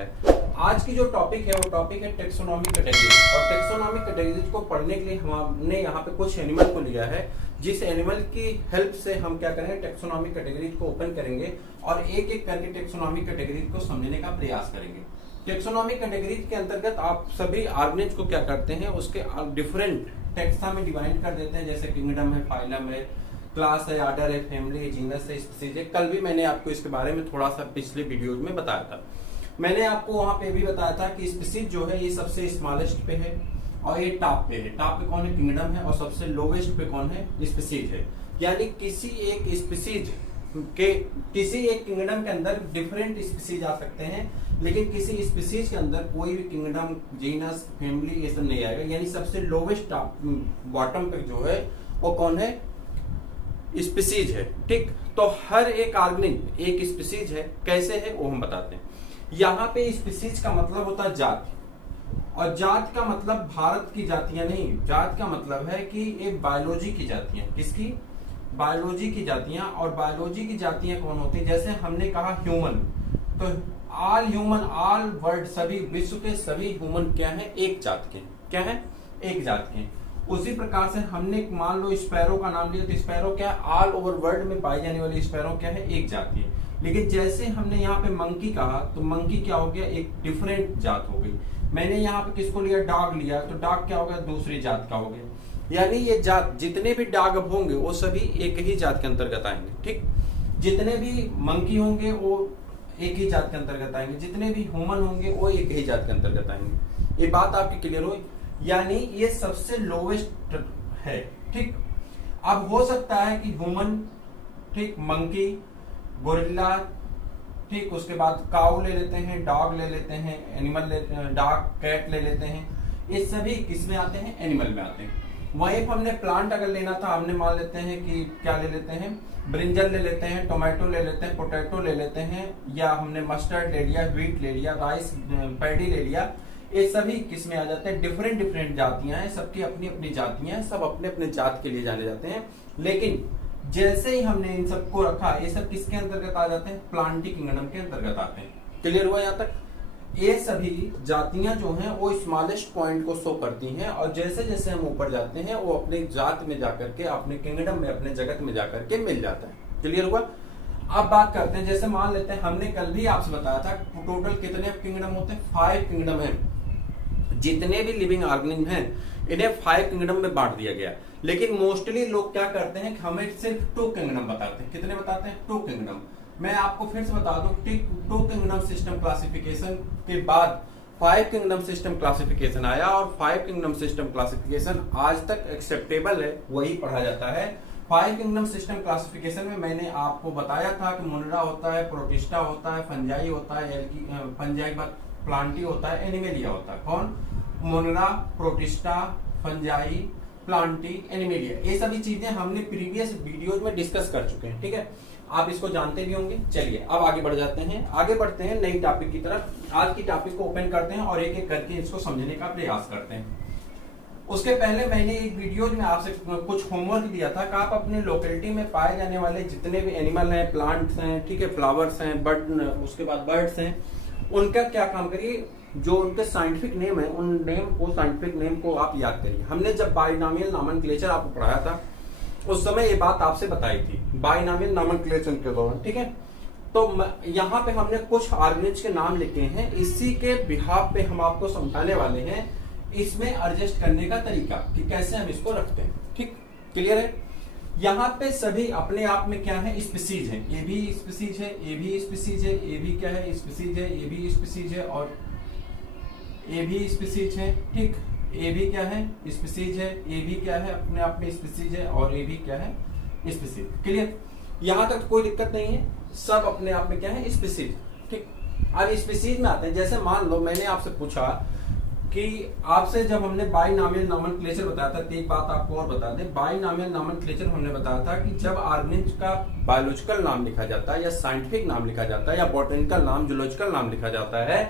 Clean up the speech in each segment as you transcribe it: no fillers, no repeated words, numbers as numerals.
गया है। आज की जो टॉपिक है वो टॉपिक है टेक्सोनॉमी कैटेगरीज, और टेक्सोनॉमी कैटेगरीज को पढ़ने के लिए हमने यहाँ पे कुछ एनिमल को लिया है, जिस एनिमल की हेल्प से हम क्या करेंगे, टेक्सोनॉमी कैटेगरीज को ओपन करेंगे और एक एक करके टेक्सोनॉमी कैटेगरीज को समझने का प्रयास करेंगे। टेक्सोनॉमी कैटेगरीज के अंतर्गत आप सभी ऑर्गेनिज को क्या करते हैं, उसके डिफरेंट टेक्सा में डिवाइड कर देते हैं, जैसे किंगडम है, फाइलम है, क्लास है, ऑर्डर है, फैमिली है, जीनस है, स्पीसीज है। कल भी मैंने आपको इसके बारे में थोड़ा सा पिछले वीडियोज में बताया था। मैंने आपको वहां पे भी बताया था कि स्पीसीज जो है ये सबसे स्मॉलेस्ट पे है और ये टॉप पे है। टॉप पे कौन है, किंगडम है, और सबसे लोवेस्ट पे कौन है, स्पीसीज है। यानी किसी एक स्पीसीज के किसी एक किंगडम के अंदर डिफरेंट स्पीसीज आ सकते हैं, लेकिन किसी स्पीसीज के अंदर कोई भी किंगडम, जीनस, फैमिली ये सब नहीं आएगा। यानी सबसे लोवेस्ट टॉप बॉटम पे जो है वो कौन है, स्पीसीज है। ठीक, तो हर एक ऑर्गेनिज्म एक स्पीसीज है। कैसे है वो हम बताते हैं। यहाँ पे स्पीसीज का मतलब होता है जात, और जात का मतलब भारत की जातियां नहीं, जात का मतलब है कि ये बायोलॉजी की जातियां। किसकी, बायोलॉजी की जातियां। और बायोलॉजी की जातियां कौन होती है, जैसे हमने कहा ह्यूमन, तो ऑल ह्यूमन, ऑल वर्ल्ड, सभी विश्व के सभी ह्यूमन क्या है, एक जात के। क्या है, एक जात के। उसी प्रकार से हमने मान लो स्पैरो का नाम लिया, तो स्पैरो क्या, ऑल ओवर वर्ल्ड में पाई जाने वाली स्पैरो क्या है, एक जाति है। लेकिन जैसे हमने यहाँ पे मंकी कहा, तो मंकी क्या हो गया, एक डिफरेंट जात हो गई। मैंने यहाँ पे किसको लिया, डॉग लिया, तो डॉग क्या हो गया, दूसरी जात का हो गया। यानी ये जात, जितने भी डॉग होंगे वो सभी एक ही जात के अंतर्गत आएंगे। ठीक, जितने भी मंकी होंगे वो एक ही जात के अंतर्गत आएंगे, जितने भी ह्यूमन होंगे वो एक ही जात के अंतर्गत आएंगे। ये बात आपकी क्लियर हुई। यानी ये सबसे लोवेस्ट है। ठीक, अब हो सकता है कि ह्यूमन, ठीक, मंकी, गोरिल्ला, ठीक, उसके बाद काऊ ले लेते हैं, डॉग ले लेते हैं, एनिमल डॉग, कैट ले लेते हैं, ये सभी किस में आते हैं, एनिमल में आते हैं। वहीं पर हमने प्लांट अगर लेना था, हमने मान लेते हैं कि क्या ले लेते हैं, ब्रिंजल ले लेते हैं, टोमेटो ले लेते हैं, पोटैटो ले लेते हैं, या हमने मस्टर्ड ले लिया, व्हीट ले लिया, राइस, पैडी ले लिया। ये सभी किस में आ जाते हैं, डिफरेंट डिफरेंट जातियां हैं, सबकी अपनी अपनी जातियां हैं, सब अपने अपने जात के लिए जाने जाते हैं। लेकिन जैसे ही हमने इन सबको रखा, ये सब किसके अंतर्गत आ जाते हैं, प्लांटी किंगडम के अंतर्गत आते हैं। क्लियर हुआ यहाँ तक। ये सभी जातियां जो हैं वो स्मॉलेस्ट पॉइंट को शो करती हैं, और जैसे जैसे हम ऊपर जाते हैं वो अपने जात में जाकर के, अपने किंगडम में, अपने जगत में जाकर के मिल जाता है। क्लियर हुआ। अब बात करते हैं, जैसे मान लेते हैं, हमने कल भी आपसे बताया था टोटल कितने किंगडम होते हैं, 5 किंगडम है। जितने भी लिविंग ऑर्गेनिज्म हैं इन्हें 5 किंगडम में बांट दिया गया। लेकिन मोस्टली लोग क्या करते हैं कि हमें सिर्फ 2 किंगडम बताते हैं। कितने बताते हैं, 2 किंगडम। मैं आपको फिर से बता दूं, 2 किंगडम सिस्टम क्लासिफिकेशन के बाद 5 किंगडम सिस्टम क्लासिफिकेशन आया, और 5 किंगडम सिस्टम क्लासिफिकेशन आज तक एक्सेप्टेबल है, वही पढ़ा जाता है। 5 किंगडम सिस्टम क्लासिफिकेशन में मैंने आपको बताया था कि मोनेरा होता है, प्रोटिस्टा होता है, फंजाई होता है, फंजाई बाद प्लांटी होता है, एनिमेलिया होता है। कौन, Monera, protista, fungi, Plantae, animalia. ये सभी चीजें हमने प्रीवियस वीडियोज में डिस्कस कर चुके हैं। ठीक है, आप इसको जानते भी होंगे। चलिए अब आगे बढ़ जाते हैं, आगे बढ़ते हैं नई टॉपिक की तरफ। आज की टॉपिक को ओपन करते हैं और एक एक करके इसको समझने का प्रयास करते हैं। उसके पहले मैंने एक वीडियोज में आपसे कुछ होमवर्क दिया था कि आप अपने लोकेलिटी में पाए जाने वाले जितने भी एनिमल हैं, प्लांट्स हैं, ठीक है, फ्लावर्स हैं, बर्ड, उसके बाद बर्ड्स हैं, उनका क्या काम करिए, जो उनके साइंटिफिक नेम है, उन नेम को, साइंटिफिक नेम को आप याद करिए। हमने जब बाइनॉमियल नॉमेनक्लेचर आपको पढ़ाया था उस समय ये बात आपसे बताई थी, बाइनॉमियल नॉमेनक्लेचर के दौरान। ठीक है, तो यहाँ पे हमने कुछ ऑर्गेनिज के नाम लिखे हैं, इसी के बिहाफ पे हम आपको समझाने वाले हैं इसमें एडजस्ट करने का तरीका कि कैसे हम इसको रखते हैं। ठीक, क्लियर है। यहाँ पे सभी अपने आप में क्या है, स्पीसीज है। ये भी स्पीसीज है, ये भी स्पीसीज है, ये भी क्या है, स्पीसीज है, ये भी स्पीसीज है, और ये भी स्पीसीज है। ठीक, ये भी क्या है, स्पीसीज है, ये भी क्या है, अपने आप में स्पीसीज है, और ये भी क्या है, स्पीसीज। क्लियर, यहाँ तक कोई दिक्कत नहीं है, सब अपने आप में क्या है, स्पीसीज। ठीक, अब स्पीसीज में आते हैं। जैसे मान लो मैंने आपसे पूछा कि आपसे जब हमने बाइनॉमियल नॉमेनक्लेचर बताया था, तो एक बात आपको और बता दें, बाइनॉमियल नॉमेनक्लेचर हमने बताया था कि जब ऑर्गेनिज का बायोलॉजिकल नाम लिखा जाता है, या साइंटिफिक नाम लिखा जाता है, या बॉटनिकल नाम, जूलॉजिकल नाम लिखा जाता है,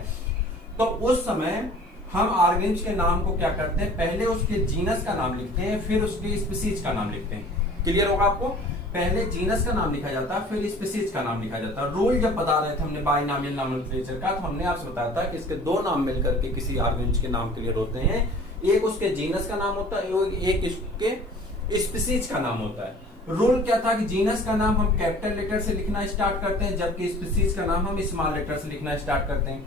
तो उस समय हम ऑर्गेनिज के नाम को क्या करते हैं, पहले उसके जीनस का नाम लिखते हैं, फिर उसके स्पीसीज का नाम लिखते हैं। क्लियर होगा आपको। पहले जीनस का नाम लिखा जाता है, फिर स्पीसीज का नाम लिखा जाता है। रूल जब बता रहे थे हमने बाइनॉमियल नॉमेनक्लेचर का, तो हमने आपसे बताया था कि इसके दो नाम मिलकर के किसी ऑर्गेनिज्म के नाम क्लियर होते हैं। एक उसके जीनस का नाम होता है, एक इसके स्पीसीज का नाम होता है। रूल क्या था कि जीनस का नाम हम कैपिटल लेटर से लिखना स्टार्ट करते हैं, जबकि स्पीसीज का नाम हम स्मॉल लेटर से लिखना स्टार्ट करते हैं।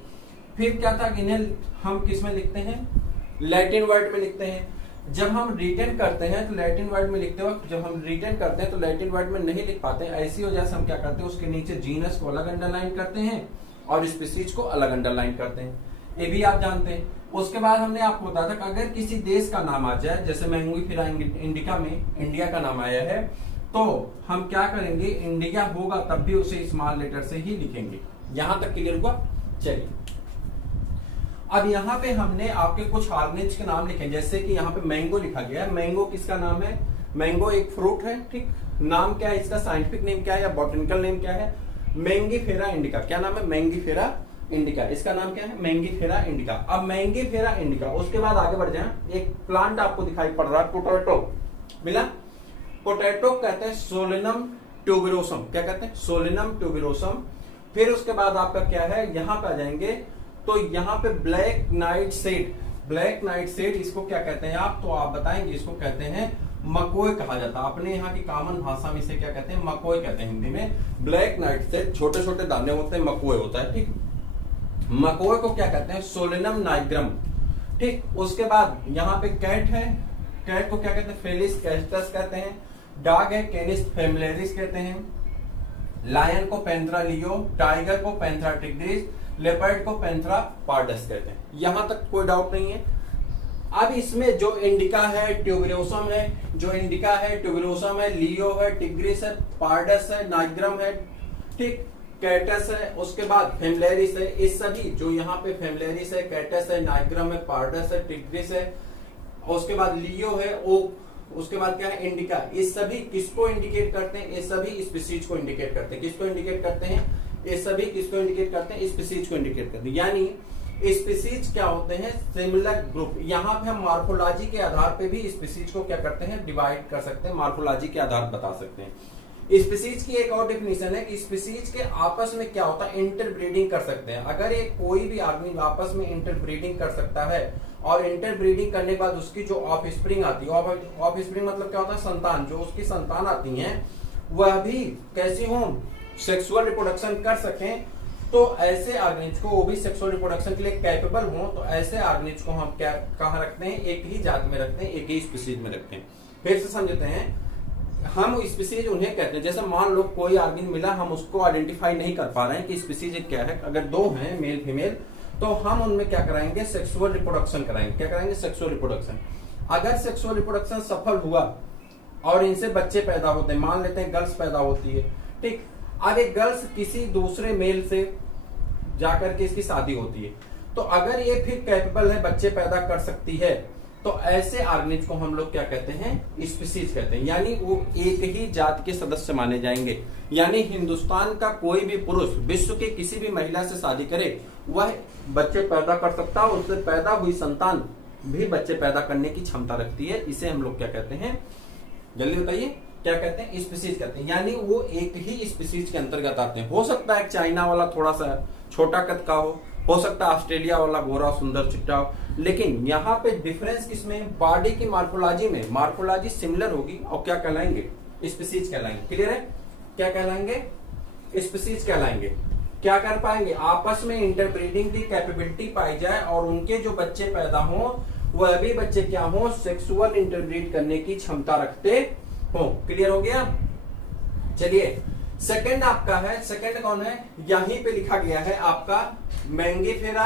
फिर क्या था कि इन्हें हम किस में लिखते हैं, लैटिन वर्ड में लिखते हैं। जब हम रिटर्न करते हैं तो लैटिन वर्ड में लिखते वक्त जब हम रिटर्न करते हैं तो लैटिन वर्ड में नहीं लिख पाते हैं। ऐसी वजह से हम क्या करते हैं, उसके नीचे जीनस को अलग अंडरलाइन करते हैं और स्पीसीज को अलग अंडरलाइन करते हैं। ये भी आप जानते हैं। उसके बाद हमने आपको बताया था कि अगर किसी देश का नाम आ जाए, जैसे मैंगोफेरा इंडिका में इंडिया का नाम आया है, तो हम क्या करेंगे, इंडिया होगा तब भी उसे स्मॉल लेटर से ही लिखेंगे। यहां तक क्लियर हुआ? चलिए, अब यहाँ पे हमने आपके कुछ ऑर्गेनिज्म के नाम लिखे, जैसे कि यहाँ पे मैंगो लिखा गया है। मैंगो किसका नाम है? मैंगो एक फ्रूट है, ठीक। नाम क्या है इसका, साइंटिफिक नेम क्या है या बॉटनिकल नेम क्या है? Mangifera indica. क्या नाम है? Mangifera indica. इसका नाम क्या है? Mangifera indica. अब मैंगीफेरा इंडिका, उसके बाद आगे बढ़ जाए, एक प्लांट आपको दिखाई पड़ रहा है, पोटैटो मिला। पोटैटो कहते हैं सोलेनम ट्यूबरोसम। क्या कहते हैं? Solanum tuberosum. फिर उसके बाद आपका क्या है, यहाँ पे आ जाएंगे तो यहाँ पे black night seed. Black night seed इसको क्या कहते हैं आप? तो आप बताएंगे, इसको कहते हैं मकोय कहा जाता है। अपने यहाँ की कॉमन भाषा में इसे क्या कहते हैं? मकोय कहते हैं हिंदी में। ब्लैक नाइट सीड, छोटे छोटे दाने होते हैं, मकोय होता है, ठीक। मकोय को क्या कहते हैं? सोलेनम नाइग्रम, ठीक। उसके बाद यहाँ पे कैट है, कैट को क्या कहते हैं? फेलिस कैस्टस कहते हैं। डॉग है, कैनिस फैमिलियरिस कहते हैं। लायन को पैंथरा लियो, टाइगर को पैंथरा टिग्रिस, लेपर्ड को पैंथरा पार्डस कहते हैं। यहां तक कोई डाउट नहीं है। अब इसमें जो इंडिका है, ट्यूबरोसम है, जो इंडिका है, ट्यूबरोसम है, लियो है, टिग्रिस है, पार्डस है, नाइग्रम है, ठीक, कैटस है, उसके बाद फैमिलियरिस है। इस सभी जो यहाँ पे फैमिलियरिस है, कैटस है, नाइग्रम है, पार्डस है, टिग्रिस है, उसके बाद लियो है, ओक, उसके बाद क्या है? इंडिका। ये सभी किसको इंडिकेट करते हैं? ये सभी स्पीसीज को इंडिकेट करते हैं। किसको इंडिकेट करते हैं? ये सभी किसको इंडिकेट करते हैं? स्पीसीज को इंडिकेट करते हैं। यानी स्पीसीज क्या होते हैं? Similar group. यहाँ पे हम मॉर्फोलॉजी के आधार पे भी स्पीसीज को क्या करते हैं? डिवाइड कर सकते हैं, मॉर्फोलॉजी के आधार बता सकते हैं। स्पीसीज की एक और डेफिनेशन है कि स्पीसीज के आपस में क्या होता है? इंटरब्रीडिंग कर सकते हैं। अगर एक कोई भी आदमी आपस में इंटरब्रीडिंग कर सकता है और इंटरब्रीडिंग करने के बाद उसकी जो ऑफ स्प्रिंग आती है, ऑफ स्प्रिंग मतलब क्या होता है? संतान। जो उसकी संतान आती है वह भी कैसी हो? सेक्सुअल रिप्रोडक्शन कर सकें, तो ऐसे ऑर्गेनिज्म को, वो भी सेक्सुअल रिप्रोडक्शन के लिए कैपेबल हो, तो ऐसे ऑर्गेनिज्म को हम क्या कहाँ रखते हैं? एक ही जात में रखते हैं, एक ही स्पीसीज में रखते हैं। फिर से समझते हैं, हम स्पीसीज उन्हें कहते हैं, जैसे मान लो कोई ऑर्गेनिज्म मिला, हम उसको आइडेंटिफाई नहीं कर पा रहे हैं कि स्पीसीज क्या है। अगर दो हैं, मेल फीमेल, तो हम उनमें क्या कराएंगे? सेक्सुअल रिप्रोडक्शन कराएंगे। क्या कराएंगे? Sexual reproduction. अगर सेक्सुअल रिप्रोडक्शन सफल हुआ और इनसे बच्चे पैदा होते हैं, मान लेते हैं गर्ल्स पैदा होती है, ठीक। अब एक गर्ल्स किसी दूसरे मेल से जाकर के इसकी शादी होती है, तो अगर ये फिर कैपेबल है, बच्चे पैदा कर सकती है, तो ऐसे ऑर्गेनिज्म को हम लोग क्या कहते हैं? स्पीसीज कहते हैं। यानी वो एक ही जात के सदस्य माने जाएंगे। यानी हिंदुस्तान का कोई भी पुरुष विश्व के किसी भी महिला से शादी करे, वह बच्चे पैदा कर सकता है, उससे पैदा हुई संतान भी बच्चे पैदा करने की क्षमता रखती है। इसे हम लोग क्या कहते हैं? जल्दी बताइए, क्या कहते हैं? स्पीसीज कहते हैं। यानी वो एक ही स्पीसीज के अंतर्गत आते हैं। हो सकता है चाइना वाला थोड़ा सा छोटा कद का हो सकता है ऑस्ट्रेलिया वाला गोरा सुंदर चिट्टा हो, लेकिन यहाँ पे डिफरेंस किसमें? बॉडी की मॉर्फोलॉजी में। मॉर्फोलॉजी सिमिलर होगी और क्या कहलाएंगे? स्पीसीज कहलाएंगे। क्लियर है? क्या कहलाएंगे? स्पीसीज कहलाएंगे। क्या कर पाएंगे? आपस में इंटरब्रीडिंग की कैपेबिलिटी पाई जाए और उनके जो बच्चे पैदा हो, वह भी बच्चे क्या हो? सेक्सुअल इंटरब्रीड करने की क्षमता रखते हो। क्लियर हो गया? चलिए, सेकंड आपका है, सेकंड कौन है? यहीं पे लिखा गया है आपका Mangifera,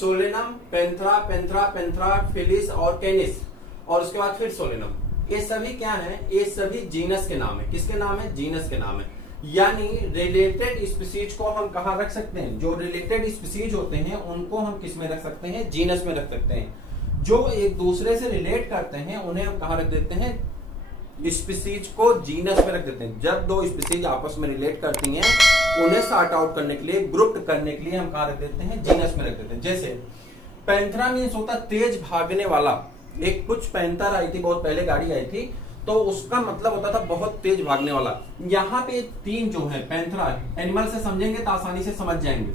Solanum, Panthera, Panthera, Panthera, Phyllis और कैनिस, और उसके बाद फिर सोलेनम। ये सभी क्या है? ये सभी जीनस के नाम है। किसके नाम है? जीनस के नाम है। यानी रिलेटेड स्पीसीज को हम कहाँ रख सकते हैं? जो रिलेटेड स्पीसीज होते हैं उनको हम किस में रख सकते हैं? जीनस में रख सकते हैं। जो एक दूसरे से रिलेट करते हैं उन्हें हम कहाँ रख देते हैं? स्पीसीज को जीनस में रख देते हैं। जब दो स्पीसीज आपस में रिलेट करती हैं, उन्हें सॉर्ट आउट करने के लिए, ग्रुप करने के लिए हम कहाँ रख देते हैं? जीनस में रख देते हैं। जैसे पैंथरा मीन्स होता तेज भागने वाला। एक कुछ पैंथर आई थी, बहुत पहले गाड़ी आई थी, तो उसका मतलब होता था बहुत तेज भागने वाला। यहाँ पे 3 जो है पैंथरा एनिमल से समझेंगे तो आसानी से समझ जाएंगे।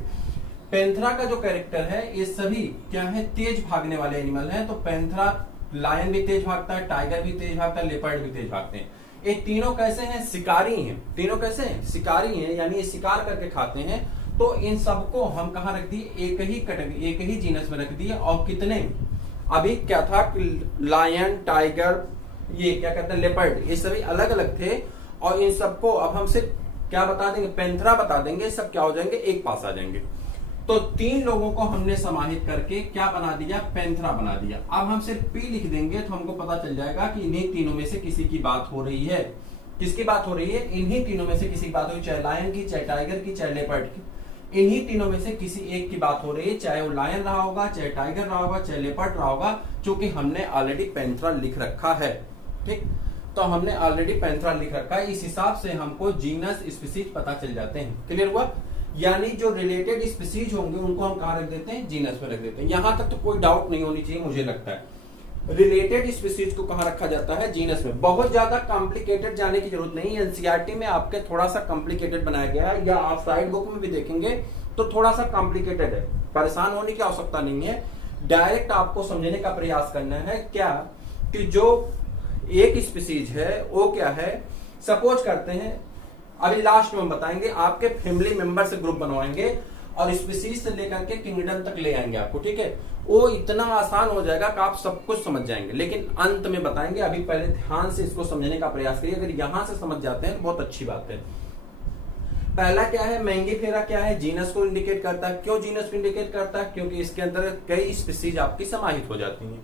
पैंथरा का जो कैरेक्टर है, ये सभी क्या है, तेज भागने वाले एनिमल हैं। तो पैंथरा, लायन भी तेज भागता है, टाइगर भी तेज भागता है, लेपर्ड भी तेज भागते हैं। ये तीनों कैसे हैं, शिकारी हैं। तीनों कैसे हैं, शिकारी हैं, यानी ये शिकार करके खाते हैं। तो इन सबको हम कहा रख दिए, एक ही कैटेगरी, एक ही जीनस में रख दिए। और कितने, अभी क्या था, लायन, टाइगर, ये क्या कहते हैं, लेपर्ड, ये सभी अलग अलग थे। और इन सबको अब हम सिर्फ क्या बता देंगे, पैंथरा बता देंगे, सब क्या हो जाएंगे, एक पास आ जाएंगे। तो 3 लोगों को हमने समाहित करके क्या बना दिया, पैंथरा बना दिया। अब हम सिर्फ पी लिख देंगे तो हमको पता चल जाएगा कि इन्हीं तीनों में से किसी की बात हो रही है। किसकी बात हो रही है, इन्हीं तीनों में से किसी की बात हो रही है, चाहे लायन की, चाहे टाइगर की, चाहे लेपर्ड की। इन्हीं तीनों में से किसी एक की बात हो रही है, चाहे वो लायन रहा होगा, चाहे टाइगर रहा होगा, चाहे लेपर्ड रहा होगा, क्योंकि हमने ऑलरेडी पैंथरा लिख रखा है। ठीक, तो हमने ऑलरेडी पैंथरा लिख रखा है। इस हिसाब से हमको जीनस, स्पीसीज पता चल जाते हैं। क्लियर हुआ, यानी जो रिलेटेड स्पीसीज होंगे उनको हम कहां रख देते हैं, जीनस में रख देते हैं। यहां तक तो कोई डाउट नहीं होनी चाहिए, मुझे लगता है रिलेटेड स्पीसीज को कहां रखा जाता है, जीनस में। बहुत ज्यादा कॉम्प्लिकेटेड जाने की जरूरत नहीं। एनसीईआरटी में आपके थोड़ा सा कॉम्प्लिकेटेड बनाया गया है, या आप साइड बुक में भी देखेंगे तो थोड़ा सा कॉम्प्लिकेटेड है। परेशान होने की आवश्यकता नहीं है, डायरेक्ट आपको समझने का प्रयास करना है। क्या कि जो एक स्पीसीज है वो क्या है, सपोज करते हैं, अभी लास्ट में हम बताएंगे, आपके फैमिली मेंबर से ग्रुप बनवाएंगे और स्पीसीज से लेकर के किंगडम तक ले आएंगे आपको। ठीक है, वो इतना आसान हो जाएगा कि आप सब कुछ समझ जाएंगे, लेकिन अंत में बताएंगे। अभी पहले ध्यान से इसको समझने का प्रयास करिए। अगर यहां से समझ जाते हैं तो बहुत अच्छी बात है। पहला क्या है, मैंगीफेरा क्या है, जीनस को इंडिकेट करता है। क्यों जीनस को इंडिकेट करता है, क्योंकि इसके अंदर कई स्पीसीज आपकी समाहित हो जाती हैं।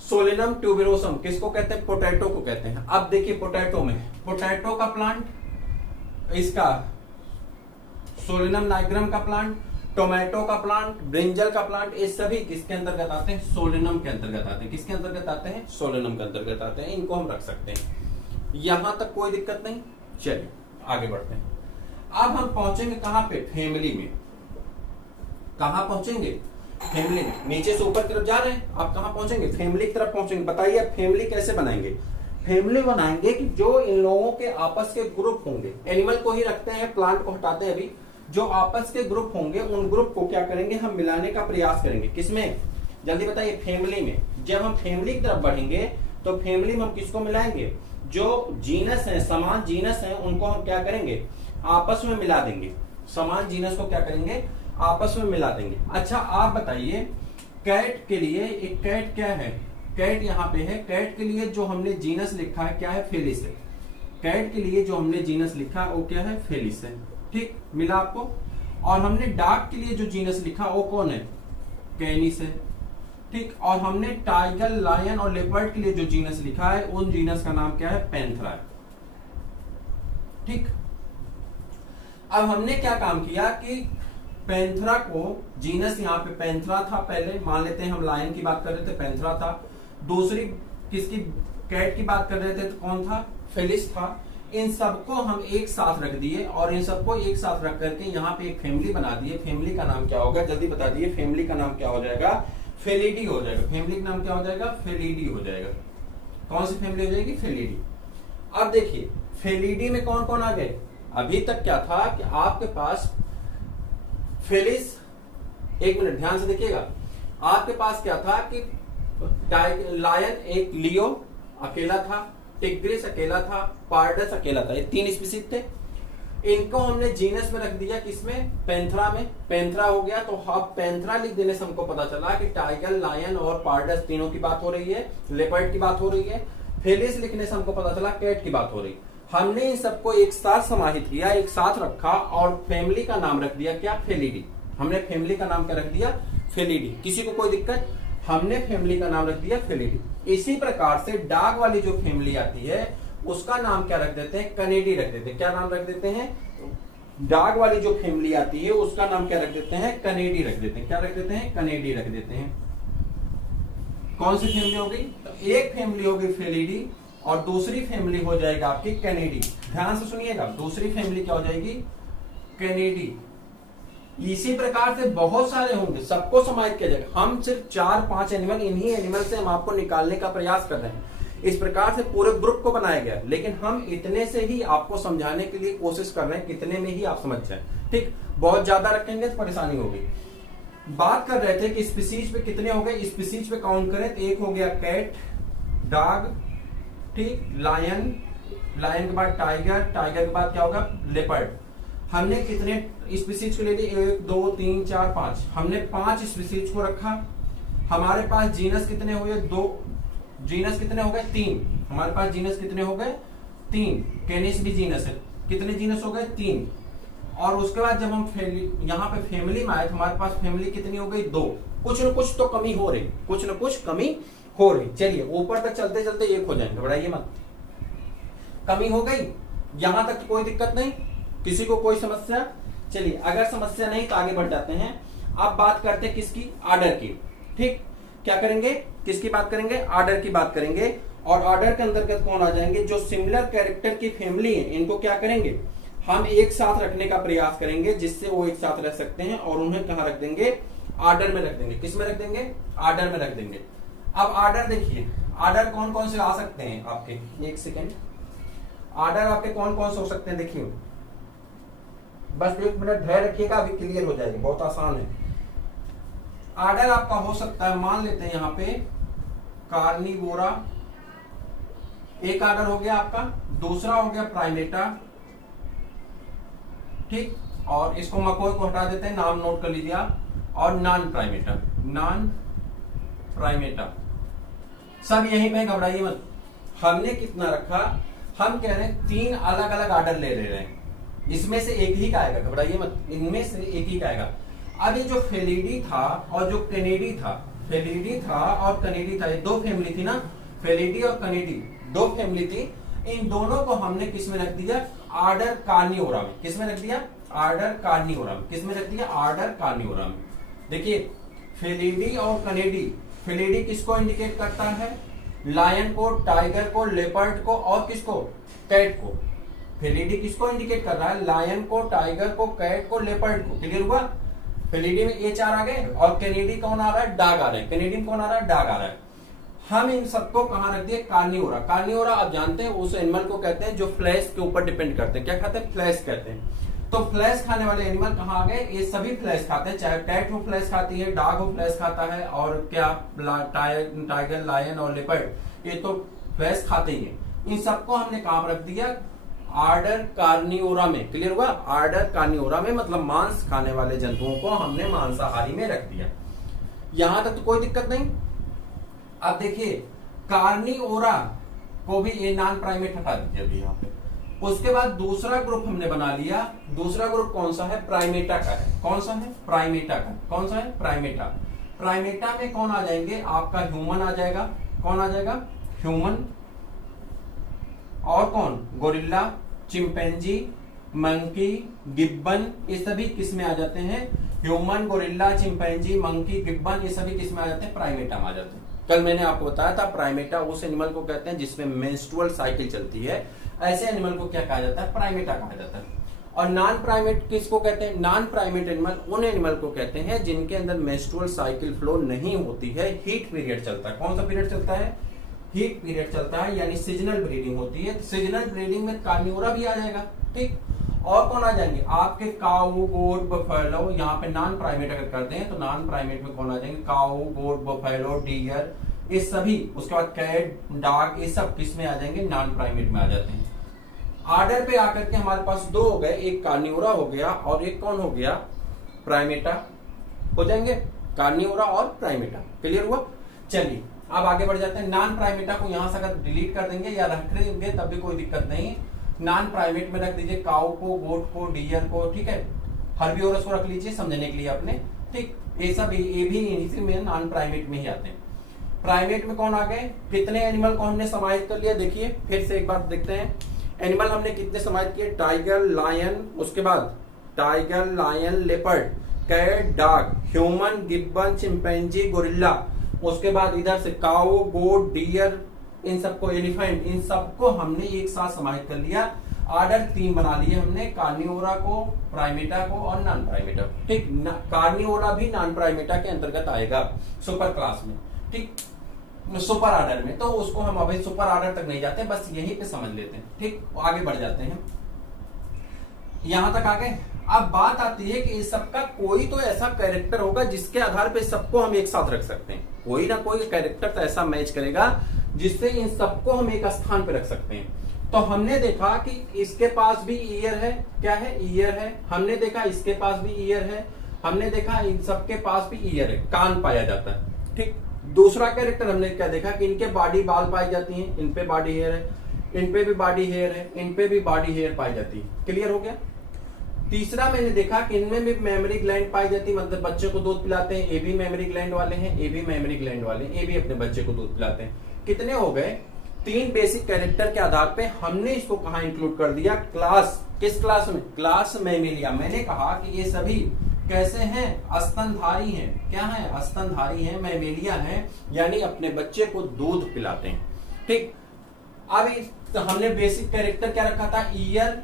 सोलेनम ट्यूबेरोसम किसको कहते हैं, पोटैटो को कहते हैं। अब देखिए पोटैटो में, पोटैटो का प्लांट, इसका सोलेनम नाइग्रम का प्लांट, टोमेटो का प्लांट, ब्रिंजल का प्लांट, ये सभी किसके अंतर्गत आते हैं, सोलेनम के अंतर्गत आते हैं। किसके अंतर्गत आते हैं, सोलेनम के अंतर्गत आते हैं। इनको हम रख सकते हैं, यहां तक कोई दिक्कत नहीं। चलिए आगे बढ़ते हैं। अब हम पहुंचेंगे कहां पे, फैमिली में। कहां पहुंचेंगे, फैमिली में। नीचे से ऊपर की तरफ जा रहे हैं, आप कहां पहुंचेंगे, फैमिली की तरफ पहुंचेंगे। बताइए आप फैमिली कैसे बनाएंगे। फैमिली बनाएंगे कि जो इन लोगों के आपस के ग्रुप होंगे, एनिमल को ही रखते हैं, प्लांट को हटाते हैं अभी। जो आपस के ग्रुप होंगे उन ग्रुप को क्या करेंगे, हम मिलाने का प्रयास करेंगे। किसमें, जल्दी बताइए, फैमिली में। जब हम फैमिली की तरफ बढ़ेंगे तो फैमिली में हम किसको मिलाएंगे, जो जीनस है, समान जीनस है, उनको हम क्या करेंगे, आपस में मिला देंगे। समान जीनस को क्या करेंगे, आपस में मिला देंगे। अच्छा आप बताइए, कैट के लिए, एक कैट क्या है, कैट यहाँ पे है। कैट के लिए जो हमने जीनस लिखा है क्या है, फेलिस है। कैट के लिए जो हमने जीनस लिखा है वो क्या है, फेलिस है। ठीक, मिला आपको। और हमने डॉग के लिए जो जीनस लिखा वो कौन है, कैनिस है। ठीक, और हमने टाइगर, लायन और लेपर्ड के लिए जो जीनस लिखा है उन जीनस का नाम क्या है, पैंथरा है। ठीक, अब हमने क्या काम किया कि पैंथरा को, जीनस यहाँ पे पैंथरा था पहले, मान लेते हैं हम लायन की बात कर रहे थे, पैंथरा था। दूसरी किसकी, कैट की बात कर रहे थे तो कौन था, फेलिस था। इन सबको हम एक साथ रख दिए और इन सबको एक साथ रख करके यहाँ पे एक फैमिली बना दिए। फैमिली का नाम क्या होगा, जल्दी बता दिए, फैमिली का नाम क्या हो जाएगा, फेलिडी हो जाएगा। फैमिली का नाम क्या हो जाएगा, फेलिडी हो जाएगा। कौन सी फैमिली हो जाएगी, फेलिडी। अब देखिए फेलिडी में कौन कौन आ गए। अभी तक क्या था कि आपके पास फेलिस, एक मिनट ध्यान से देखिएगा, आपके पास क्या था कि लायन एक, लियो अकेला था, टिग्रिस अकेला था, पार्डस अकेला था। ये 3 स्पीसीज थे। इनको हमने जीनस में रख दिया, किसमें, पैंथरा में। पैंथरा हो गया तो अब पैंथरा लिख देने से हमको पता चला कि टाइगर, लायन और पार्डस तीनों की बात हो रही है, लेपर्ड की बात हो रही है। फेलिस लिखने से हमको पता चला कैट की बात हो रही। हमने इन सबको एक साथ समाहित किया, एक साथ रखा और फैमिली का नाम रख दिया क्या, फेलिडी। हमने फैमिली का नाम क्या रख दिया, फेलिडी। किसी को कोई दिक्कत, हमने फैमिली का नाम रख दिया फेलिडी। इसी प्रकार से डॉग वाली जो फैमिली आती है उसका नाम क्या रख देते हैं, कनेडी रख देते हैं। क्या नाम रख देते हैं, डॉग वाली जो फैमिली आती है उसका नाम क्या रख देते हैं, कनेडी रख देते हैं। क्या रख देते हैं, कनेडी रख देते हैं। कौन सी फैमिली हो गई, तो एक फैमिली हो गई फेलिडी और दूसरी फैमिली हो जाएगा आपकी कनेडी। ध्यान से सुनिएगा, दूसरी फैमिली क्या हो जाएगी, कनेडी। इसी प्रकार से बहुत सारे होंगे, सबको समाहित किया जाएगा। हम सिर्फ 4-5 एनिमल, इन्हीं एनिमल से हम आपको निकालने का प्रयास कर रहे हैं। इस प्रकार से पूरे ग्रुप को बनाया गया, लेकिन हम इतने से ही आपको समझाने के लिए कोशिश कर रहे हैं, कितने में ही आप समझ जाए। ठीक, बहुत ज्यादा रखेंगे तो परेशानी होगी। बात कर रहे थे कि स्पीसीज पे कितने हो गए, स्पीसीज पे काउंट करें तो एक हो गया कैट, डॉग, ठीक, लायन, लायन के बाद टाइगर, टाइगर के बाद क्या होगा लेपर्ड। हमने कितने स्पीसीज को ले लिए, 1 2 3 4 5, हमने 5 स्पीसीज को रखा। हमारे पास जीनस कितने हो गए, 2, जीनस कितने हो गए 3, हमारे पास जीनस कितने हो गए 3, कैनिस भी जीनस है, कितने जीनस हो गए 3। और उसके बाद जब हम यहाँ पे फैमिली में आए तो हमारे पास फैमिली कितनी हो गई 2, कुछ न कुछ तो कमी हो रही, कुछ न कुछ कमी हो रही। चलिए ऊपर तक चलते चलते 1 हो जाएंगे, बढ़ाइए मत, कमी हो गई, यहां तक कोई दिक्कत नहीं, किसी को कोई समस्या। चलिए अगर समस्या नहीं तो आगे बढ़ जाते हैं। अब बात करते हैं किसकी, आर्डर की। ठीक, क्या करेंगे, किसकी बात करेंगे, आर्डर की बात करेंगे। और आर्डर के अंतर्गत कौन आ जाएंगे, जो सिमिलर कैरेक्टर की फैमिली है, इनको क्या करेंगे, हम एक साथ रखने का प्रयास करेंगे, जिससे वो एक साथ रह सकते हैं। और उन्हें कहां रख देंगे, आर्डर में रख देंगे। किस में रख देंगे, आर्डर में रख देंगे। अब आर्डर देखिए, आर्डर कौन कौन से आ सकते हैं आपके, एक सेकेंड, आर्डर आपके कौन कौन से हो सकते हैं देखिए, बस 1 मिनट धैर्य रखिएगा, अभी क्लियर हो जाएगी, बहुत आसान है। आर्डर आपका हो सकता है, मान लेते हैं यहाँ पे कार्निवोरा, एक आर्डर हो गया आपका, दूसरा हो गया प्राइमेटा, ठीक, और इसको मकोई को हटा देते हैं, नाम नोट कर लीजिए आप, और नॉन प्राइमेटा, नॉन प्राइमेटा, सब यहीं पे, घबराइए मत। हमने कितना रखा, हम कह रहे हैं 3 अलग अलग आर्डर ले रहे हैं, इसमें से एक ही का आएगा, घबराइए मत, इनमें से एक ही का आएगा। अब ये जो फेलिडी था और जो कैनेडी था, फेलिडी था और कैनेडी था, ये 2 फैमिली थी ना, फेलिडी और कैनेडी 2 फैमिली थी। इन दोनों को हमने किस में रख दिया, आर्डर कार्निवोरा में। किस में रख दिया, आर्डर कार्निवोरा में। किस में रख दिया, आर्डर कार्निवोरा में। देखिए फेलिडी और कैनेडी, फेलिडी किसको इंडिकेट करता है, लायन को, टाइगर को, लेपर्ड को और किसको, कैट को। फेलिडी किसको इंडिकेट कर रहा है, लायन को, टाइगर को, कैट को, लेपर्ड को। क्लियर हुआ, फेलिडी में ये 4 आ गए। और कैनेडी कौन आ रहा है, डॉग आ रहा है, कैनेडी में कौन आ रहा है, डॉग आ रहा है। हम इन सबको कहां रख दिए, कार्निवोरा। कार्निवोरा आप जानते हैं उस एनिमल को कहते हैं जो फ्लैश के ऊपर डिपेंड करते हैं, क्या खाते हैं, फ्लैश कहते हैं। तो फ्लैश खाने वाले एनिमल कहाँ आ गए, ये सभी फ्लैश खाते हैं, चाहे कैट हो फ्लैश खाती है, डॉग हो फ्लैश खाता है, और क्या टाइगर, लायन और लेपर्ड, ये तो फ्लैश खाते ही है। इन सबको हमने कहां रख दिया, आर्डर कार्निवोरा में। क्लियर हुआ, आर्डर कार्निवोरा में, मतलब मांस खाने वाले जंतुओं को हमने मांसाहारी में रख दिया। यहां तक तो कोई दिक्कत नहीं। अब देखिए कार्निवोरा को भी ये नॉन प्राइमेट हटा दीजिए अभी यहाँ पे। उसके बाद दूसरा ग्रुप हमने बना लिया। दूसरा ग्रुप कौन सा है, प्राइमेटा का है। कौन सा है, प्राइमेटा का। कौन सा है, प्राइमेटा। प्राइमेटा में कौन आ जाएंगे, आपका ह्यूमन आ जाएगा। कौन आ जाएगा, ह्यूमन, और कौन, गोरिल्ला, चिंपैंजी, मंकी, गिब्बन, ये सभी किस में आ जाते हैं, human, gorilla, chimpanzee, monkey, Gibbon, ये सभी किस में आ जाते हैं, प्राइमेटा में आ जाते हैं। कल मैंने आपको बताया था प्राइमेटा उस एनिमल को कहते हैं जिसमें मेंस्ट्रुअल साइकिल चलती है, ऐसे एनिमल को क्या कहा जाता है, प्राइमेटा कहा जाता है। और नॉन प्राइमेट किसको कहते हैं, नॉन प्राइमेट एनिमल उन एनिमल को कहते हैं जिनके अंदर मेंस्ट्रुअल साइकिल फ्लो नहीं होती है, हीट पीरियड चलता है। कौन सा पीरियड चलता है, हीट पीरियड चलता है, यानी सीजनल ब्रीडिंग होती है। सीजनल ब्रीडिंग में कार्निवोरा भी आ जाएगा, ठीक। और कौन आ जाएंगे, आपके काऊ, गोट, बफेलो, यहाँ पे नॉन प्राइमेट अगर करते हैं तो नॉन प्राइमेट में कौन आ जाएंगे, काऊ, गोट, बफेलो, डियर, ये सभी। उसके बाद कैट, डॉग, ये सब किस में आ जाएंगे, नॉन प्राइमेट में आ जाते हैं। आर्डर पे आकर के हमारे पास 2 हो गए, एक कार्निवोरा हो गया और एक कौन हो गया, प्राइमेटा हो जाएंगे, कार्निवोरा और प्राइमेटा। क्लियर हुआ। चलिए अब आगे बढ़ जाते हैं। नॉन प्राइमेटा को यहां से अगर डिलीट कर देंगे या रख देंगे तब भी कोई दिक्कत नहीं। नॉन प्राइमेट में रख दीजिए काऊ को, गोट को, डियर को, ठीक है। हर्बिवोरस को रख लीजिए समझने के लिए अपने, ठीक। ये सब ये भी इसी में नॉन प्राइमेट में ही आते हैं। प्राइमेट में कौन आ गए, कितने एनिमल को हमने समाहित कर लिया, देखिए फिर से एक बार देखते हैं। एनिमल हमने कितने समाहित किए, टाइगर, लायन, उसके बाद tiger, lion, leopard, cat, dog, human, gibbon, chimpanzee, gorilla, उसके बाद इधर से काऊ, गोट, डियर, इन सबको, एलिफेंट, इन सबको हमने एक साथ समाहित कर लिया। आर्डर 3 बना लिए हमने, कार्निवोरा को, प्राइमेटा को और नॉन प्राइमेटा, ठीक। कार्निवोरा भी नॉन प्राइमेटा के अंतर्गत आएगा सुपर क्लास में, ठीक। सुपर ऑर्डर में, तो उसको हम अभी सुपर ऑर्डर तक नहीं जाते, बस यहीं पे समझ लेते हैं। ठीक, आगे बढ़ जाते हैं, यहां तक आ गए। अब बात आती है कि इस सबका कोई तो ऐसा कैरेक्टर होगा जिसके आधार पे सबको हम एक साथ रख सकते हैं। कोई ना कोई कैरेक्टर तो ऐसा मैच करेगा जिससे इन सबको हम एक स्थान पे रख सकते हैं। तो हमने देखा कि इसके पास भी ईयर है, क्या है, ईयर है। हमने देखा इसके पास भी ईयर है। हमने देखा इन सबके पास भी ईयर है, कान पाया जाता है। ठीक, दूसरा कैरेक्टर हमने क्या देखा कि इनके बॉडी बाल पाई जाती हैं, इन पे बॉडी हेयर है, इन पे भी बॉडी हेयर है, इन पे भी बॉडी हेयर पाई जाती है। क्लियर हो गया। तीसरा मैंने देखा कि इनमें भी मेमोरी ग्लैंड पाई जाती है, मतलब बच्चे को दूध पिलाते हैं, ये भी मेमोरी ग्लैंड वाले हैं, ये भी मेमोरी ग्लैंड वाले हैं, ये भी अपने बच्चे को दूध पिलाते हैं। कितने हो गए? 3 बेसिक कैरेक्टर के आधार पे हमने इसको कहां इंक्लूड कर दिया? क्लास। किस क्लास में? Class Mammalia. मैंने कहा कि ये सभी कैसे हैं? स्तनधारी हैं। क्या है? स्तनधारी हैं, मैमेलिया हैं, यानी अपने बच्चे को दूध पिलाते हैं। ठीक, अब तो हमने बेसिक कैरेक्टर क्या रखा था? ईयर।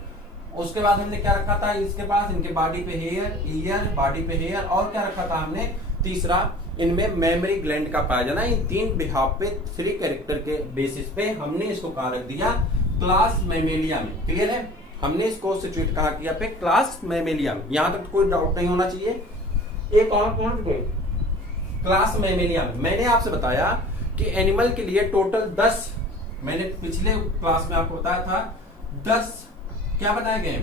उसके बाद हमने क्या रखा था इसके पास? इनके बॉडी पे हेयर, ईयर, बॉडी पे हेयर, और क्या रखा था हमने? तीसरा, इनमें मेमोरी ग्लैंड का पाया जाना। इन 3 बिहाफ पे 3 कैरेक्टर के बेसिस पे हमने इसको कहां रख दिया? क्लास मैमेलिया में। क्लियर है? हमने इसको सिचुएट कहां किया? पे क्लास मैमेलिया में। यहां तक कोई डाउट नहीं होना चाहिए। एक और पॉइंट गए क्लास मैमेलिया में। मैंने आपसे बताया कि एनिमल के लिए टोटल 10, मैंने पिछले क्लास में आपको बताया था 10 क्या बनाए गए?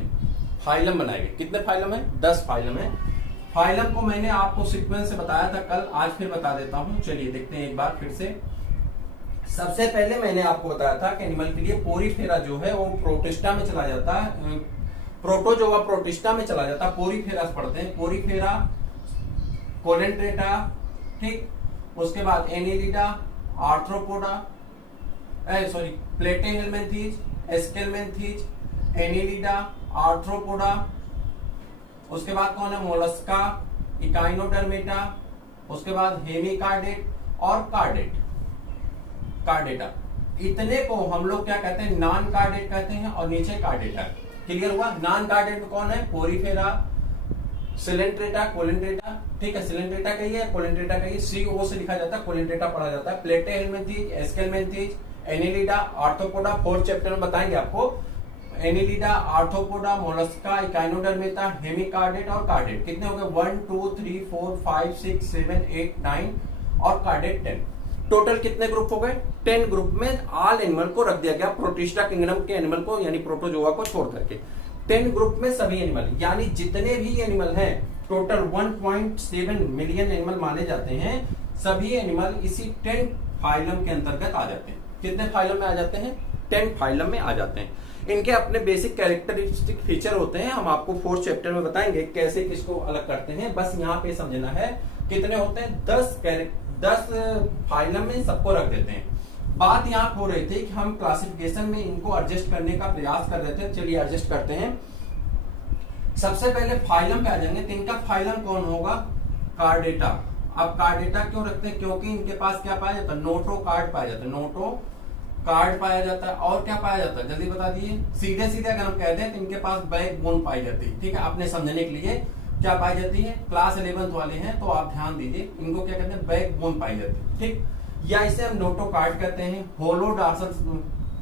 फाइलम बनाए गए। कितने फाइलम है? 10 फाइलम है। फाइलम को मैंने आपको सीक्वेंस से बताया था कल, आज फिर बता देता हूं। चलिए देखते हैं एक बार फिर से। सबसे पहले मैंने आपको बताया था कि एनिमल के लिए पोरीफेरा जो है वो प्रोटिस्टा में चला जाता है, प्रोटोजोआ प्रोटिस्टा में चला जाता है, पोरीफेरा पढ़ते हैं, पोरीफेरा, कोलेंट्रेटा, ठीक, उसके बाद Annelida, Arthropoda, sorry Platyhelminthes, Aschelminthes, Annelida, Arthropoda, उसके बाद कौन है? मोलस्का, इकाइनोडर्मेटा, उसके बाद हेमिकार्डेट और कार्डेट, कार्डेटा। इतने को हम लोग क्या कहते हैं? नॉन कार्डेट कहते हैं, और नीचे कार्डेटा। क्लियर हुआ? नॉन कार्डेट में कौन है? पोरीफेरा, सिलेंट्रेटा, कोलेंट्रेटा, ठीक है, सिलेंट्रेटा कहिए, कोलेंट्रेटा कहिए, CO से लिखा जाता है, कोलेंट्रेटा पढ़ा जाता है, प्लेटेहेलमिन्थीज, Aschelminthes, Annelida, arthropoda, 4th chapter में बताएंगे आपको। एनिलिडा, आर्थ्रोपोडा, मोलस्का, इकाइनोडर्मेटा, हेमिकार्डेट और कार्डेट। कितने हो गए? 1 2 3 4 5 6 7 8 9 और कार्डेट 10। टोटल कितने ग्रुप हो गए? 10 ग्रुप में ऑल एनिमल को रख दिया गया, प्रोटिस्टा किंगडम के एनिमल को, यानी प्रोटोजोआ को छोड़ करके 10 ग्रुप में सभी एनिमल, यानी जितने भी एनिमल हैं, टोटल 1.7 मिलियन एनिमल माने जाते हैं, सभी एनिमल इसी 10 फाइलम के अंतर्गत आ जाते हैं। कितने फाइलम में आ जाते हैं? 10 फाइलम में आ जाते हैं। इनके अपने बेसिक कैरेक्टरिस्टिक फीचर होते हैं, हम आपको 4th चैप्टर में बताएंगे कैसे किसको अलग करते हैं। बस यहाँ पे समझना है कितने होते हैं? 10 फाइलम में सबको रख देते हैं। बात यहाँ हो रही थी कि हम क्लासिफिकेशन में इनको एडजस्ट करने का प्रयास कर रहे थे। चलिए एडजस्ट करते हैं। सबसे पहले फाइलम पे आ जाएंगे, तो इनका फाइलम कौन होगा? कार्डेटा। अब कार्डेटा क्यों रखते हैं? क्योंकि इनके पास क्या पाया जाता है? नोटो कार्ड पाया जाता है, नोटो कार्ड पाया जाता है, और क्या पाया जाता है? जल्दी बता दिए। सीधे सीधे अगर हम कहते हैं तो इनके पास बैकबोन पाई जाती है। ठीक है, आपने समझने के लिए क्या पाई जाती है? क्लास 11th वाले हैं तो आप ध्यान दीजिए, इनको क्या कहते हैं? बैकबोन पाई जाती है। ठीक, या इसे हम नोटो कार्ड कहते हैं। होलो डार्सल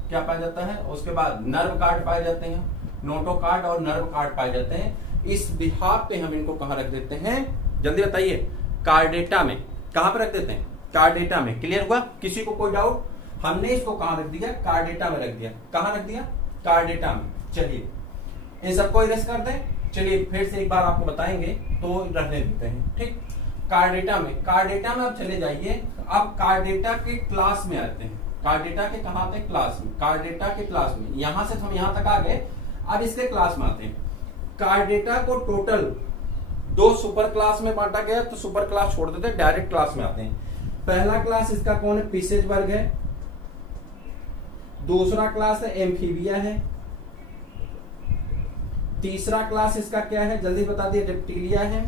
क्या पाया जाता है? उसके बाद नर्व कार्ड पाए जाते हैं, नोटो कार्ड और नर्व कार्ड पाए जाते हैं। इस बिहाफ पे हम इनको कहां रख देते हैं? जल्दी बताइए। कार्डेटा में। कहां पर रख देते हैं? कार्डेटा में। क्लियर हुआ? किसी को कोई डाउट? हमने इसको कहां रख दिया? कार्डेटा में रख दिया। कहां रख दिया? कार्डेटा में। चलिए इन सबको इरेज कर दें। चलिए फिर से एक बार आपको बताएंगे तो रहने देते हैं। ठीक, कार्डेटा में। कार्डेटा में अब चले जाइए। अब कार्डेटा के क्लास में आते हैं। कार्डेटा के कहां आते हैं? क्लास में। कार्डेटा के क्लास में, यहां से हम यहां तक आ गए। अब इसके क्लास में आते हैं। कार्डेटा को टोटल 2 सुपर क्लास में बांटा गया, तो सुपर क्लास छोड़ देते हैं, डायरेक्ट क्लास में आते हैं। पहला क्लास इसका कौन है? पीसेज वर्ग है। दूसरा क्लास है एम्फीबिया है। तीसरा क्लास इसका क्या है? जल्दी बता दिए। रेप्टिलिया है।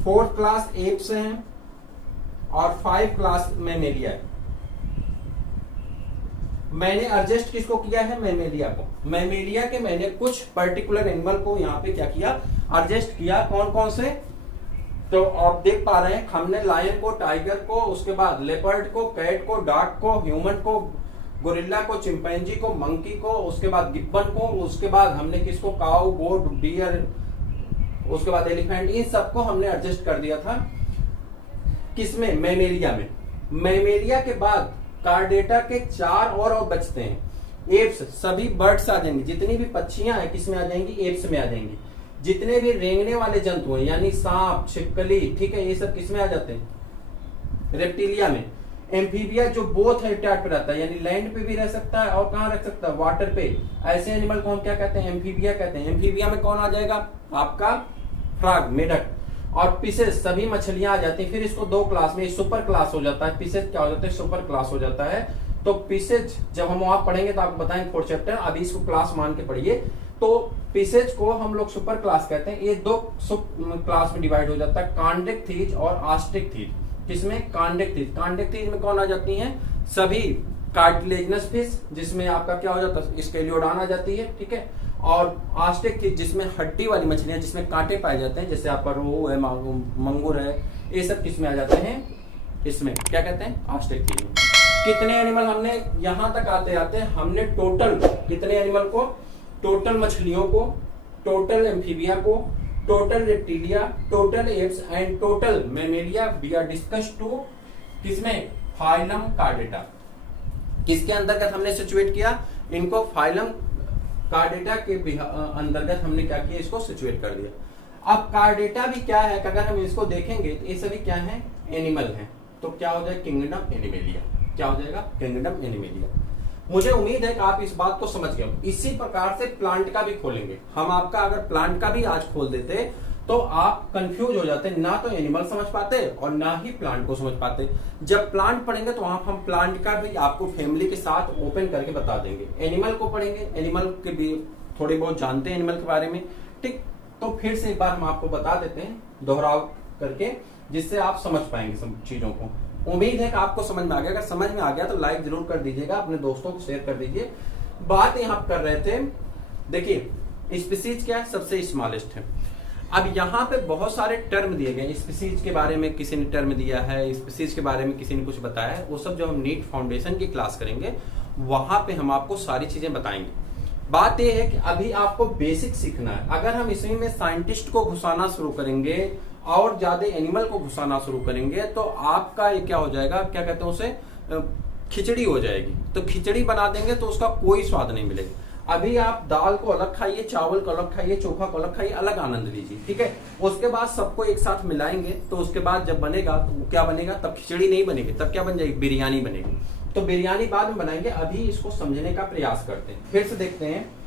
4th क्लास एप्स है और 5 क्लास मैमेलिया है। मैंने एडजस्ट किसको किया है? मैमेलिया को। मैमेलिया के मैंने कुछ पर्टिकुलर एनिमल को यहाँ पे क्या किया? एडजस्ट किया। कौन कौन से? तो आप देख पा रहे हैं हमने लायन को, टाइगर को, उसके बाद लेपर्ड को, कैट को, डॉग को, ह्यूमन को, गोरिल्ला को, चिंपैंजी को, मंकी को, उसके बाद गिब्बन को, उसके बाद हमने किसको, काऊ, गोट, डियर, उसके बाद एलिफेंट, इन सबको हमने एडजस्ट कर दिया था किसमें, मैमेलिया में। मैमेलिया के बाद कार्डेटा के 4 और बचते हैं। एप्स, सभी बर्ड्स आ जाएंगे, जितनी भी पक्षियां हैं किसमें आ जाएंगी, एप्स में आ जाएंगी। जितने भी रेंगने वाले जंतु हैं यानी सांप, छिपकली, ठीक है, ये सब किसमें आ जाते हैं, रेप्टिलिया में। एम्फीबिया जो बोथ हैबिटेट पे रहता है, यानी लैंड पे भी रह सकता है और कहाँ रह सकता है, वाटर पे। ऐसे एनिमल को हम क्या कहते हैं, एम्फीबिया कहते हैं। एम्फीबिया में कौन आ जाएगा, आपका फ्रॉग, मेढक। और पिसेस, सभी मछलियां आ जाती हैं। फिर इसको 2 क्लास में सुपर क्लास हो जाता है। पिसेस क्या हो जाता है, सुपर क्लास हो जाता है। तो पिसेज जब हम वहां पढ़ेंगे तो आपको बताएंगे 4th चैप्टर, अभी इसको क्लास मान के पढ़िए। तो पिसेज को हम लोग सुपर क्लास कहते हैं। ये 2 क्लास में डिवाइड हो जाता है, कांडेक्थीज और आस्टिकथीज। किसमें, कांडेक्थीज। कांडेक्थीज में कौन आ जाती हैं, सभी कार्टिलेजिनस फिश, जिसमें आपका क्या हो जाता है, स्केलियोडान आ जाती है, ठीक है। और आस्टिकथीज जिसमें हड्डी वाली मछलियां, जिसमें कांटे पाए जाते हैं, जैसे आपका रोहू है, मंगूर है, ये सब किसमें आ जाते हैं, इसमें क्या कहते हैं, आस्टिकथीज में। कितने एनिमल हमने यहां तक आते आते हमने टोटल कितने एनिमल को, टोटल मछलियों को, टोटल एम्फीबिया को, total reptilia, total apes and total mammalia we are discuss to किसमें, फाइलम कार्डेटा। किसके अंतर्गत हमने सिचुएट किया इनको, फाइलम कार्डेटा के अंतर्गत हमने क्या किया, इसको सिचुएट कर दिया। अब कार्डेटा भी क्या है, अगर हम इसको देखेंगे तो ये सभी क्या है, एनिमल हैं। तो क्या हो जाएगा, किंगडम एनिमेलिया। क्या हो जाएगा, किंगडम एनिमेलिया। मुझे उम्मीद है कि आप इस बात को समझ गए। इसी प्रकार से प्लांट का भी खोलेंगे हम। आपका अगर प्लांट का भी आज खोल देते तो आप कंफ्यूज हो जाते, ना तो एनिमल समझ पाते और ना ही प्लांट को समझ पाते। जब प्लांट पढ़ेंगे तो वहां हम प्लांट का भी आपको फैमिली के साथ ओपन करके बता देंगे। एनिमल को पढ़ेंगे, एनिमल के भी थोड़े बहुत जानते हैं एनिमल के बारे में, ठीक। तो फिर से एक बार हम आपको बता देते हैं दोहराव करके, जिससे आप समझ पाएंगे सब चीजों को। उम्मीद है कि आपको समझ में आ गया। अगर समझ में आ गया तो लाइक जरूर कर दीजिएगा, अपने दोस्तों को शेयर कर दीजिए। बात यहाँ कर रहे थे, देखिए स्पीसीज क्या है, सबसे स्मॉलेस्ट है। अब यहाँ पे बहुत सारे टर्म दिए गए। स्पीसीज के बारे में किसी ने टर्म दिया है, स्पीसीज के बारे में किसी ने कुछ बताया है, वो सब जो हम नीट फाउंडेशन की क्लास करेंगे वहां पे हम आपको सारी चीजें बताएंगे। बात यह है कि अभी आपको बेसिक सीखना है। अगर हम इसी में साइंटिस्ट को घुसाना शुरू करेंगे और ज्यादा एनिमल को घुसाना शुरू करेंगे तो आपका ये क्या हो जाएगा, क्या कहते हैं उसे, खिचड़ी हो जाएगी। तो खिचड़ी बना देंगे तो उसका कोई स्वाद नहीं मिलेगा। अभी आप दाल को अलग खाइए, चावल को अलग खाइए, चोखा को अलग खाइए, अलग आनंद लीजिए, ठीक है। उसके बाद सबको एक साथ मिलाएंगे तो उसके बाद जब बनेगा तो क्या बनेगा, तब खिचड़ी नहीं बनेगी, तब क्या बन जाएगी, बिरयानी बनेगी। तो बिरयानी बाद में बनाएंगे, अभी इसको समझने का प्रयास करते हैं। फिर से देखते हैं।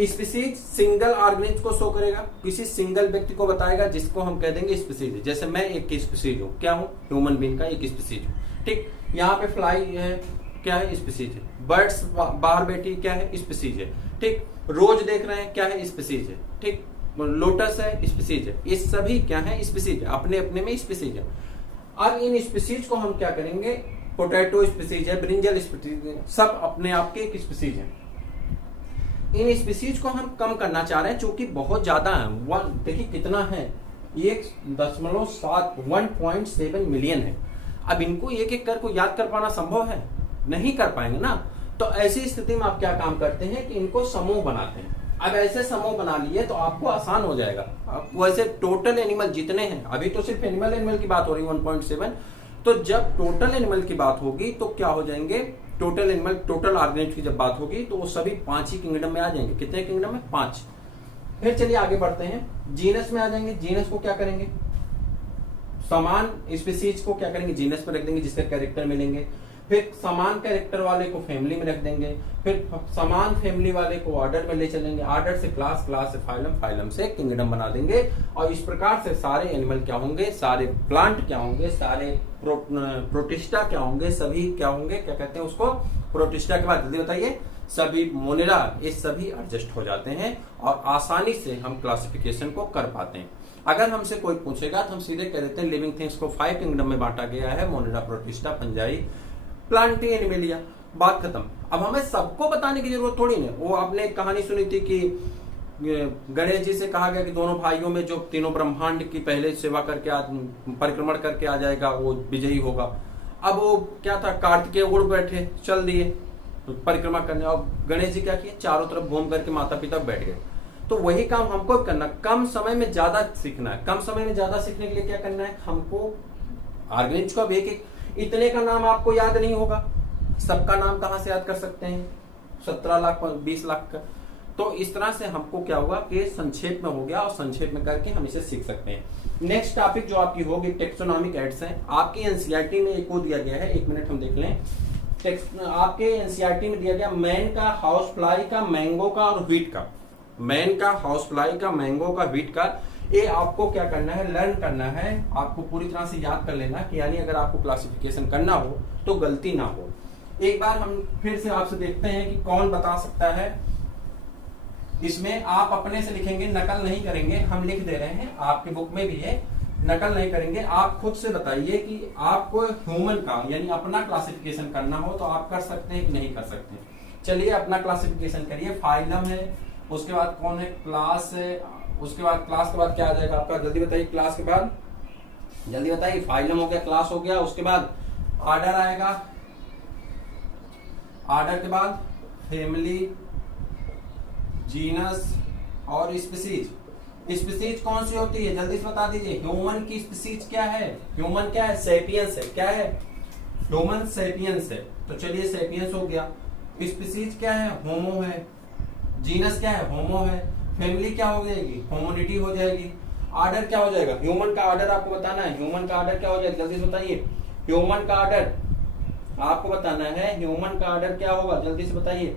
स्पीसीज सिंगल ऑर्गेनिज्म को शो करेगा, किसी सिंगल व्यक्ति को बताएगा, जिसको हम कह देंगे स्पीसीज। जैसे मैं एक स्पीसीज हूँ, क्या हूँ, ह्यूमन बीइंग का एक स्पीसीज हूँ, ठीक। यहाँ पे फ्लाई है, क्या है, स्पीसीज है। बर्ड्स बाहर बैठी, क्या है, स्पीसीज है, ठीक। रोज देख रहे हैं, क्या है, स्पीसीज है, ठीक। लोटस है, स्पीसीज है। ये सभी क्या है, स्पीसीज है, अपने अपने में स्पीसीज है। अब इन स्पीसीज को हम क्या करेंगे, पोटैटो स्पीसीज है, ब्रिंजल स्पीसीज है, सब अपने आप के एक स्पीसीज है। इन स्पीसीज को हम कम करना चाह रहे हैं क्योंकि बहुत ज्यादा है। देखिए कितना है, 1.7 मिलियन है। अब इनको एक एक करके याद कर पाना संभव है, नहीं कर पाएंगे ना। तो ऐसी स्थिति में आप क्या काम करते हैं कि इनको समूह बनाते हैं। अब ऐसे समूह बना लिए तो आपको आसान हो जाएगा। वैसे टोटल एनिमल जितने हैं, अभी तो सिर्फ एनिमल की बात हो रही है 1.7, तो जब टोटल एनिमल की बात होगी तो क्या हो जाएंगे, टोटल एनिमल, टोटल ऑर्गेनिज्म की जब बात होगी तो वो सभी 5 ही किंगडम में आ जाएंगे। कितने किंगडम में, 5। फिर चलिए आगे बढ़ते हैं, जीनस में आ जाएंगे। जीनस को क्या करेंगे, समान स्पीसीज को क्या करेंगे, जीनस में रख देंगे, जिसके कैरेक्टर मिलेंगे। फिर समान कैरेक्टर वाले को फैमिली में रख देंगे। फिर समान फैमिली वाले को ऑर्डर में ले चलेंगे, ऑर्डर से क्लास, क्लास से फाइलम, फाइलम से किंगडम बना देंगे। और इस प्रकार से सारे एनिमल क्या होंगे, सारे प्लांट क्या होंगे, सारे प्रोटिस्टा क्या होंगे, सभी क्या होंगे, क्या कहते हैं उसको, प्रोटिस्टा के बाद जल्दी बताइए, सभी मोनेरा, ये सभी एडजस्ट हो जाते हैं और आसानी से हम क्लासिफिकेशन को कर पाते हैं। अगर हमसे कोई पूछेगा तो हम सीधे कह देते हैं लिविंग थिंग्स को 5 किंगडम में बांटा गया है, Monera, protista, fungi, Plantae, animalia. बात खत्म। अब हमें सबको बताने की जरूरत थोड़ी नहीं। वो आपने एक कहानी सुनी थी कि गणेश जी से कहा गया कि दोनों भाइयों में जो तीनों ब्रह्मांड की पहले सेवा करके परिक्रमण करके आ जाएगा वो विजयी होगा। अब वो क्या था, कार्तिकेय उड़ बैठे, चल दिए परिक्रमा करने, और गणेश जी क्या किए, चारों तरफ घूम करके माता पिता बैठ गए। तो वही काम हमको करना, कम समय में ज्यादा सीखना है। कम समय में ज्यादा सीखने के लिए क्या करना है हमको, ऑर्गेनिज का एक इतने का नाम आपको याद नहीं होगा, सबका नाम कहां से याद कर सकते हैं, 17 लाख 20 लाख का। तो इस तरह से हमको क्या हुआ कि संक्षेप में हो गया, और संक्षेप में करके हम इसे सीख सकते हैं। नेक्स्ट टॉपिक जो आपकी होगी टेक्सोनॉमिक एड्स है। आपकी एनसीईआरटी में एक को दिया गया है, 1 मिनट हम देख लें। आपके एनसीईआरटी में दिया गया मैन का, हाउस फ्लाई का, मैंगो का और व्हीट का। मैन का, हाउस फ्लाई का, मैंगो का, व्हीट का, ये आपको क्या करना है, लर्न करना है, आपको पूरी तरह से याद कर लेना कि यानी अगर आपको क्लासिफिकेशन करना हो तो गलती ना हो। एक बार हम फिर से आपसे देखते हैं कि कौन बता सकता है। इसमें आप अपने से लिखेंगे, नकल नहीं करेंगे, हम लिख दे रहे हैं, आपके बुक में भी है, नकल नहीं करेंगे। आप खुद से बताइए कि आपको ह्यूमन का यानी अपना क्लासिफिकेशन करना हो तो आप कर सकते हैं कि नहीं कर सकते। चलिए अपना क्लासिफिकेशन करिए। फाइलम है, उसके बाद कौन है, क्लास है, उसके बाद क्लास के बाद क्या आ जाएगा आपका, जल्दी बताइए। क्लास के बाद जल्दी बताइए, फाइलम हो गया, क्लास हो गया, उसके बाद ऑर्डर आएगा, ऑर्डर के बाद फैमिली, जीनस और स्पीसीज। स्पीसीज कौन सी होती है, जल्दी से बता दीजिए। ह्यूमन की स्पीसीज क्या है, ह्यूमन क्या है, सेपियंस है, क्या है, ह्यूमन सेपियंस है। तो चलिए सेपियंस हो गया। स्पीसीज क्या है, होमो है। जीनस क्या है, होमो है। फैमिली क्या हो जाएगी, होमोनिटी हो जाएगी। ऑर्डर क्या हो जाएगा, ह्यूमन का ऑर्डर आपको बताना है। ह्यूमन का ऑर्डर क्या हो जाएगा, जल्दी से बताइए। ह्यूमन का ऑर्डर आपको बताना है, ह्यूमन का ऑर्डर क्या होगा, जल्दी से बताइए।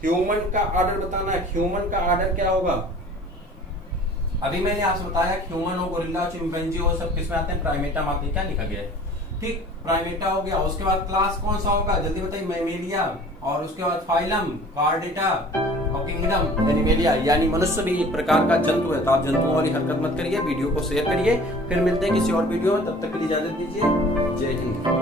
ह्यूमन का ऑर्डर बताना है, ह्यूमन का ऑर्डर क्या होगा। अभी मैंने आपसे बताया ह्यूमन हो, गोरिल्ला, चिंपैंजी हो, सब किसमें आते हैं, प्राइमेटा में आते हैं। क्या लिखा गया है, ठीक, प्राइमेटा हो गया। उसके बाद क्लास कौन सा होगा, जल्दी बताइए, मैमेलिया। और उसके बाद फाइलम, कार्डेटा और किंगडम, एनिमेलिया। यानी मनुष्य भी एक प्रकार का जंतु है। तो आप जंतुओं वाली हरकत मत करिए, वीडियो को शेयर करिए। फिर मिलते हैं किसी और वीडियो में, तब तक के लिए इजाजत दीजिए। जय हिंद।